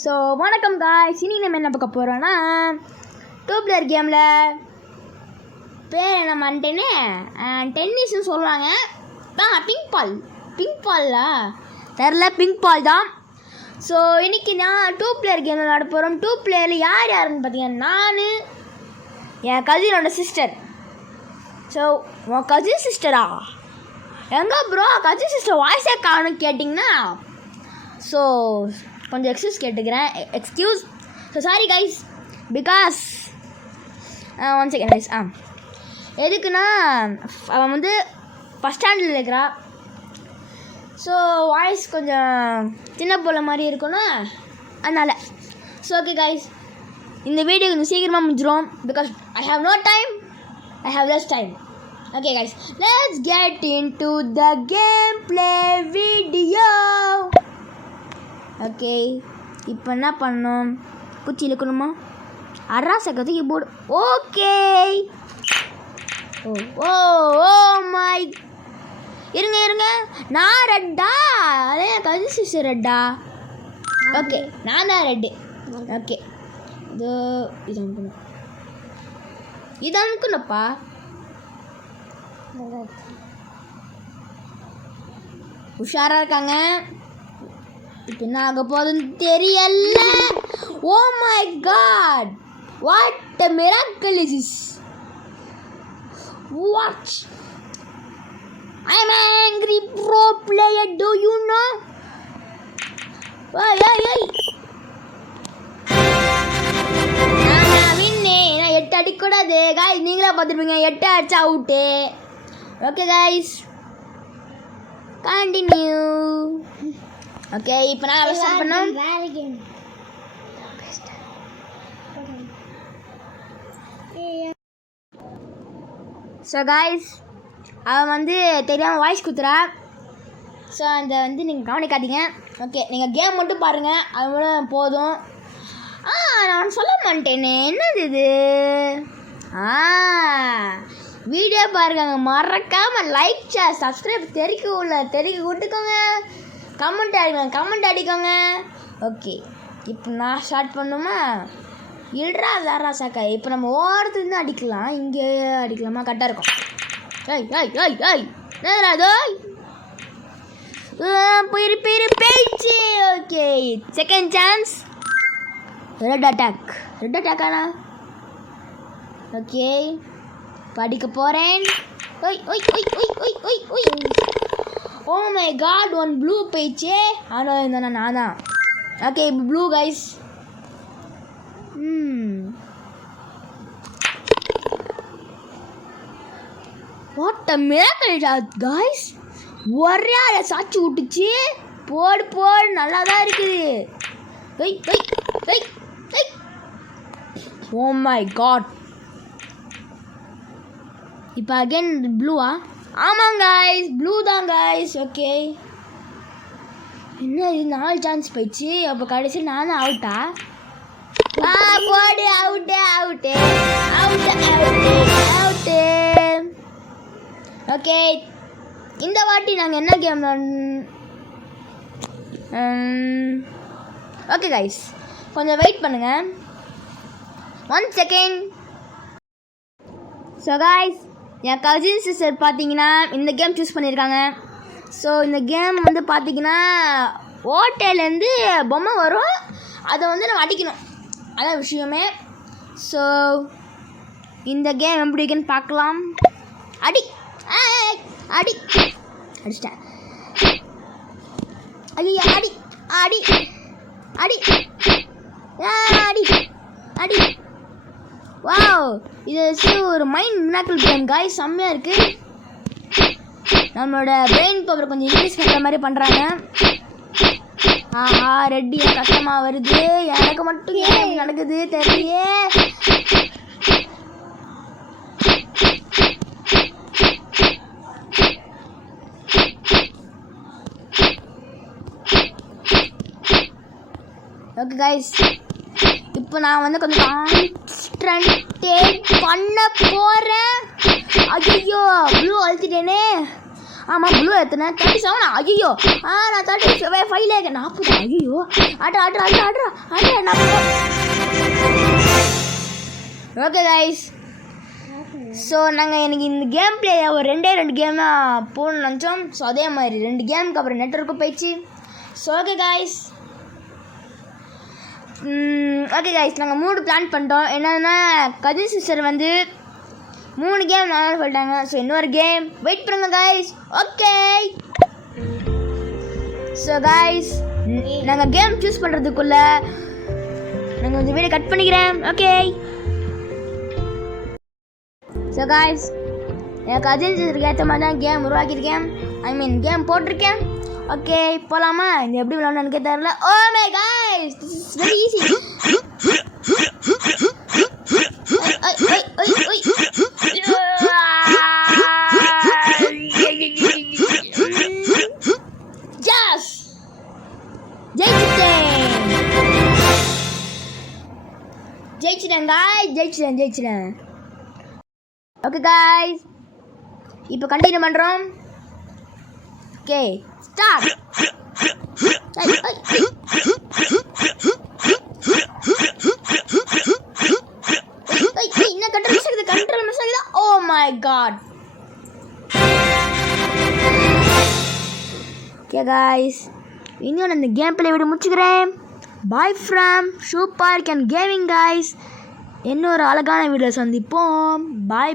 So வணக்கம் guys, இனி நம்ம என்ன பார்க்க போகிறோன்னா டூ பிளேயர் கேமில் பேர் என்ன பண்ணிட்டேன்னு டென்னிஸ்ன்னு சொல்லுவாங்க. பிங்க் பால்லா தெரில, பிங்க் பால் தான். ஸோ இன்றைக்கி நான் டூ பிளேயர் கேமில் விளாட போகிறோம். டூ பிளேயரில் யாருன்னு பார்த்தீங்கன்னா நான், என் கசினோட சிஸ்டர். ஸோ உன் கசின் சிஸ்டரா? எங்கே ப்ரோ கசின் சிஸ்டர் வாய்ஸே காணுன்னு கேட்டிங்கன்னா, ஸோ கொஞ்சம் excuse. So sorry guys, because one second guys. எதுக்குன்னா அவன் வந்து ஃபஸ்ட் ஸ்டாண்டர்டில் இருக்கிறா. ஸோ வாய்ஸ் கொஞ்சம் சின்ன போல மாதிரி இருக்கணும், அதனால். ஸோ ஓகே கைஸ், இந்த வீடியோ கொஞ்சம் சீக்கிரமாக முடிஞ்சிடும் because I have no time, I have less time. Okay guys, let's get into the gameplay video. Okay, இப்போ என்ன பண்ணணும்? பூச்சி இழுக்கணுமா? அரசகத்துக்கு போடு. ஓகே. ஓ மை, இருங்க நான் ரெட்டா? அதே கசி சிஸ்டர் ரெட்டா? ஓகே, நான் தான் ரெட்டு. ஓகே, இது அனுக்குனப்பா. உஷாராக இருக்காங்க. இப்போ என்ன ஆக போகுதுன்னு தெரியல. Oh my God, what a miracle is this? What? I am angry pro player, do you know? Hey. எட்டு அடிக்கூடாது காய்ஸ், நீங்களா பார்த்துருப்பீங்க. 8 அடிச்சா out. Okay guys, continue. Okay, இப்போ நான் ஸ்டார்ட் பண்ணோம். ஸோ காய்ஸ், அவன் வந்து தெரியாமல் வாய்ஸ் கொடுத்துறா. ஸோ அந்த வந்து நீங்கள் கவனிக்காதீங்க. ஓகே, நீங்கள் கேம் மட்டும் பாருங்கள், அது மட்டும் போதும். நான் சொல்ல மாட்டேனே, என்னது இது? வீடியோ பாருங்க, மறக்காமல் லைக் ஷேர் சப்ஸ்கிரைப் தெரிக்க விட்டுக்கோங்க. கமெண்ட் அடிக்கோங்க. ஓகே, இப்போ நான் ஸ்டார்ட் பண்ணுமா? இல்லைடா வேறா சாக்கா. இப்போ நம்ம ஓரத்துலேருந்து அடிக்கலாம், இங்கே அடிக்கலாமா? கரெக்டாக இருக்கும். போயிடுச்சு. Okay, second chance. ரெட் அட்டாக்கானா? ஓகே, படிக்க போகிறேன். Oh my god, one blue போயிடுச்சு. ஆனால் இருந்தா நான் தான். Okay, blue guys. What a miracle guys, ஒரே ஆளை சாச்சி விட்டுச்சு. போடு நல்லா தான் இருக்குது. Oh my God. இப்போ அகைன் ப்ளூவா? ஆமாங்க கைஸ், ப்ளூ தான் கைஸ். ஓகே, என்ன இது 4 சான்ஸ் போயிடுச்சு. அப்போ கடைசி நானும் அவுட்டா? போடு, அவுட்டு. ஓகே, இந்த வாட்டி நாங்கள் என்ன கேம்? ஓகே கைஸ், கொஞ்சம் வெயிட் பண்ணுங்கள், 1 செகண்ட். ஸோ கைஸ், என் கசின் சிஸ்டர் பார்த்தீங்கன்னா இந்த கேம் சூஸ் பண்ணியிருக்காங்க. ஸோ இந்த கேம் வந்து பார்த்தீங்கன்னா ஓட்டையிலேருந்து பொம்மை வரும், அதை வந்து நம்ம அடிக்கணும், அதான் விஷயமே. ஸோ இந்த கேம் எப்படி இருக்குன்னு பார்க்கலாம். அடிச்சிட்டேன். ஐயோ, அடி. வாவ், இது ஒரு மைண்ட் மிராக்கிள் கேம் காய்ஸ், செம்மையாக இருக்குது. நம்மளோட பிரெயின் பவர் கொஞ்சம் இன்க்ரீஸ் பண்ணுற மாதிரி பண்ணுறாங்க. ரெட்டியா கஷ்டமாக வருது. எனக்கு மட்டும் ஏன் நடக்குது தெரியலையே. ஓகே கைஸ், இப்போ நான் வந்து கொஞ்சம் கான்சன்ட்ரேட் பண்ண போகிறேன். ஐயோ, ப்ளூ அழுத்திட்டேனே. ஆமாம் ப்ளூ எத்தனை 37 ஐயோ நான் 35 40 ஐயோ ஆட்ரா ஓகே கைஸ் ஸோ நாங்கள் எனக்கு இந்த கேம் பிளே ஒரு 2 கேம் தான் போகணும்னு நினச்சோம். ஸோ அதே மாதிரி 2 கேமுக்கு அப்புறம் நெட்வொர்க்கும் போயிடுச்சு. ஸோ ஓகே கைஸ் நாங்கள் 3 பிளான் பண்ணிட்டோம். என்னென்னா கசின் சிஸ்டர் வந்து 3 கேம் நான் சொல்லிட்டாங்க. ஸோ இன்னொரு கேம் வெயிட் பண்ணுங்க கைஸ். ஓகே ஸோ கைஸ் நாங்கள் கேம் சூஸ் பண்ணுறதுக்குள்ளே நாங்கள் இந்த வீடியோ கட் பண்ணிக்கிறேன். ஓகே ஸோ கைஸ் என் கசின்ஸ் ஏற்ற மாதிரி தான் கேம் உருவாக்கியிருக்கேன். கேம் போட்டிருக்கேன். ஓகே போகலாமா? இது எப்படி விளாட்ணும் எனக்கே தெரியல. Oh my guys this is very easy. Just ஜெயிச்சிட்டேன். ஓகே கைஸ் இப்போ கண்டினியூ பண்ணுறோம். Okay start. இன்னும் கண்ட்ரோல் மிஸ் ஆகுதா? Oh my god. Okay guys இன்னும் இந்த கேம் பிளே வீடியோ முடிச்சுக்கிறேன். Bye from super can gaming guys. இன்னொரு அழகான வீடியோ சந்திப்போம். பாய்.